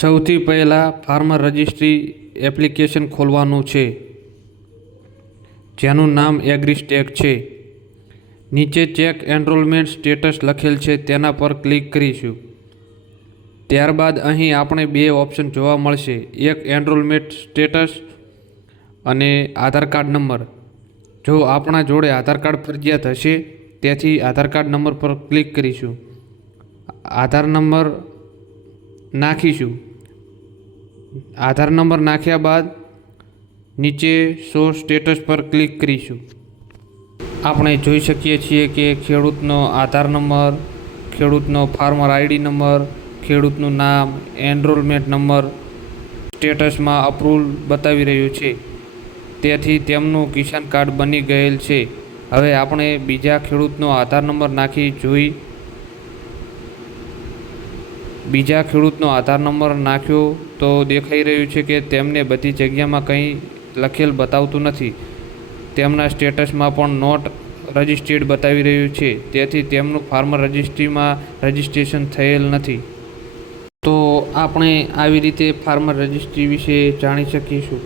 સૌથી પહેલાં farmer registry application ખોલવાનું છે, જેનું નામ એગ્રીસ્ટેક છે. નીચે ચેક એનરોલમેન્ટ સ્ટેટસ લખેલ છે તેના પર ક્લિક કરીશું. ત્યારબાદ અહીં આપણે બે ઓપ્શન જોવા મળશે, એક એનરોલમેન્ટ સ્ટેટસ અને આધાર કાર્ડ નંબર. જો આપણા જોડે આધાર કાર્ડ ફરજિયાત હશે તેથી આધાર કાર્ડ નંબર પર ક્લિક કરીશું. આધાર નંબર નાખીશું. આધાર નંબર નાખ્યા બાદ નીચે શો સ્ટેટસ પર ક્લિક કરીશું. આપણે જોઈ શકીએ છીએ કે ખેડૂતનો આધાર નંબર, ખેડૂતનો ફાર્મર આઈડી નંબર, ખેડૂતનું નામ, એનરોલમેન્ટ નંબર સ્ટેટસમાં અપ્રુવલ બતાવી રહ્યું છે. તેથી તેમનું કિસાન કાર્ડ બની ગયેલ છે. હવે આપણે બીજા ખેડૂતનો આધાર નંબર નાખી જોઈ. બીજા ખેડૂતનો આધાર નંબર નાખ્યો તો દેખાઈ રહ્યું છે કે તેમને બધી જગ્યામાં કંઈ લખેલ બતાવતું નથી. તેમના સ્ટેટસમાં પણ નોટ રજિસ્ટર્ડ બતાવી રહ્યું છે. તેથી તેમનું ફાર્મર રજિસ્ટ્રીમાં રજિસ્ટ્રેશન થયેલ નથી. તો આપણે આવી રીતે ફાર્મર રજિસ્ટ્રી વિશે જાણી શકીશું.